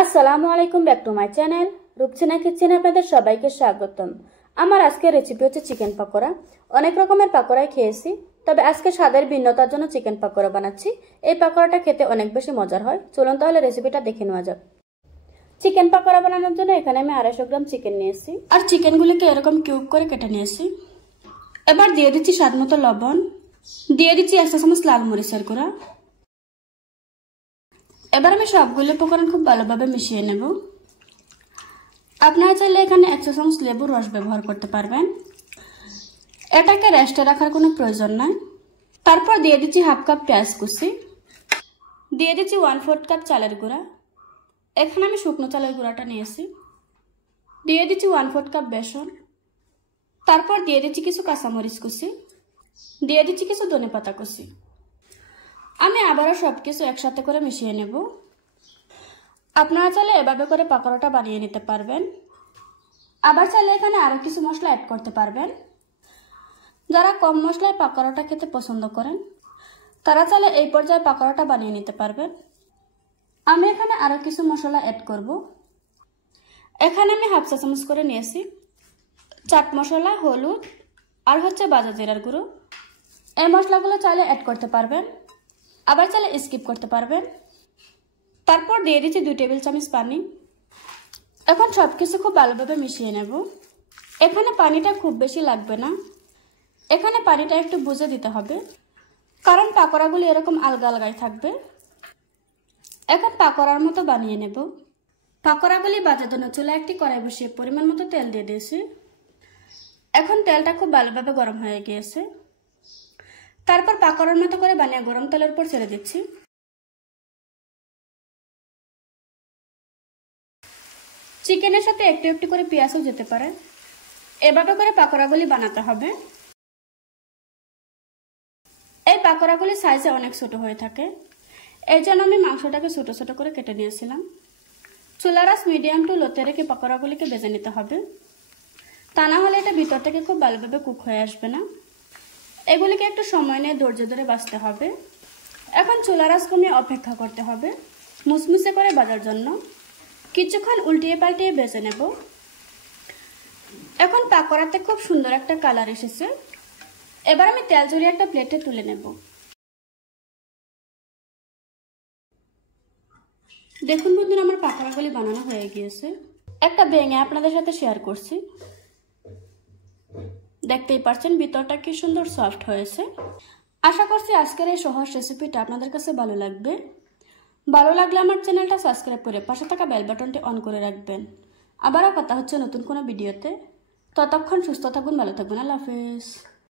আসসালামু আলাইকুম, back to my channel Rupsina কিচেনে আপনাদের সবাইকে স্বাগতম। আমার আজকের রেসিপি হচ্ছে চিকেন পাকোড়া। অনেক রকমের পাকোড়াই খেয়েছি, তবে আজকে স্বাদের ভিন্নতার জন্য চিকেন পাকোড়া বানাচ্ছি। এই পাকোড়াটা খেতে অনেক বেশি মজার হয়। চলুন তাহলে রেসিপিটা দেখে নেওয়া যাক। চিকেন পাকোড়া বানানোর জন্য এখানে আমি 250 গ্রাম চিকেন নিয়েছি, আর চিকেনগুলিকে এরকম কিউব করে কেটে নিয়েছি। এবার দিয়ে দিচ্ছি স্বাদ মতো লবণ, দিয়ে দিচ্ছি 1 চা চামচ লাল মরিচের গুঁড়া। এবার আমি সবগুলো উপকরণ খুব ভালোভাবে মিশিয়ে নেব। আপনারা চাইলে এখানে 1 চা চামচ লেবুর রস ব্যবহার করতে পারবেন। এটাকে রেস্টে রাখার কোনো প্রয়োজন নাই। তারপর দিয়ে দিচ্ছি হাফ কাপ পেঁয়াজ কুচি, দিয়ে দিচ্ছি 1/4 কাপ চালের গুঁড়া। এখানে আমি শুকনো চালের গুঁড়াটা নিয়েছি। দিয়ে দিচ্ছি 1/4 কাপ বেসন। তারপর দিয়ে দিচ্ছি কিছু কাঁচামরিচ কুচি, দিয়ে দিচ্ছি কিছু ধনেপাতা কুচি। আমি আবারও সবকিছু একসাথে করে মিশিয়ে নেব। আপনারা চাইলে এভাবে করে পাকোড়াটা বানিয়ে নিতে পারবেন। আবার চাইলে এখানে আরও কিছু মশলা অ্যাড করতে পারবেন। যারা কম মশলায় পাকোড়াটা খেতে পছন্দ করেন তারা চাইলে এই পর্যায়ে পাকোড়াটা বানিয়ে নিতে পারবেন। আমি এখানে আরও কিছু মশলা অ্যাড করব। এখানে আমি হাফ চা চামচ করে নিয়েছি চাট মশলা, হলুদ আর হচ্ছে ভাজা জিরার গুঁড়ো। এই মশলাগুলো চাইলে অ্যাড করতে পারবেন, আবার চাইলে স্কিপ করতে পারবেন। তারপর দিয়ে দিচ্ছি 2 টেবিল চামচ পানি। এখন সব কিছু খুব ভালোভাবে মিশিয়ে নেব। এখানে পানিটা খুব বেশি লাগবে না, এখানে পানিটা একটু বুঝে দিতে হবে, কারণ পাকোড়াগুলি এরকম আলগা আলগাই থাকবে। এখন পাকোড়ার মতো বানিয়ে নেব। পাকোড়াগুলি ভাজার জন্য চুলায় একটি কড়াই বসিয়ে পরিমাণ মতো তেল দিয়ে দিয়েছি। এখন তেলটা খুব ভালোভাবে গরম হয়ে গিয়েছে। তারপর পাকোড়ার মতো করে বানিয়ে গরম তেলের উপর ছেড়ে দিচ্ছি। চিকেনের সাথে একটু একটু করে পেঁয়াজও যেতে পারে। এভাবে করে পাকোড়াগুলি বানাতে হবে। এই পাকোড়াগুলি সাইজে অনেক ছোট হয়ে থাকে, এই জন্য আমি মাংসটাকে ছোট ছোট করে কেটে নিয়েছিলাম। চুলার আঁচ মিডিয়াম টু লোতে রেখে পাকোড়াগুলিকে ভেজে নিতে হবে, তা না হলে এটা ভিতর থেকে খুব ভালোভাবে কুক হয়ে আসবে না। এগুলিকে একটু সময় নিয়ে ধৈর্য ধরে ভাজতে হবে। এখন চুলার আঁচ কমিয়ে অপেক্ষা করতে হবে মুচমুচে করে ভাজার জন্য। কিছুক্ষণ উল্টিয়ে পাল্টিয়ে ভেজে নেব। এখন পাকোড়াতে খুব সুন্দর একটা কালার এসেছে। এবার আমি তেল ঝরিয়ে একটা প্লেটে তুলে নেব। দেখুন বন্ধুরা, আমার পাকোড়াগুলি বানানো হয়ে গিয়েছে। একটা ভেঙে আপনাদের সাথে শেয়ার করছি। দেখতেই পাচ্ছেন ভিতরটা কি সুন্দর সফট হয়েছে। আশা করছি আজকের এই সহজ রেসিপিটা আপনাদের কাছে ভালো লাগবে। ভালো লাগলে আমার চ্যানেলটা সাবস্ক্রাইব করে পাশে থাকা বেল বাটনটি অন করে রাখবেন। আবারও কথা হচ্ছে নতুন কোনো ভিডিওতে। ততক্ষণ সুস্থ থাকুন, ভালো থাকবেন। আল্লাহ হাফেজ।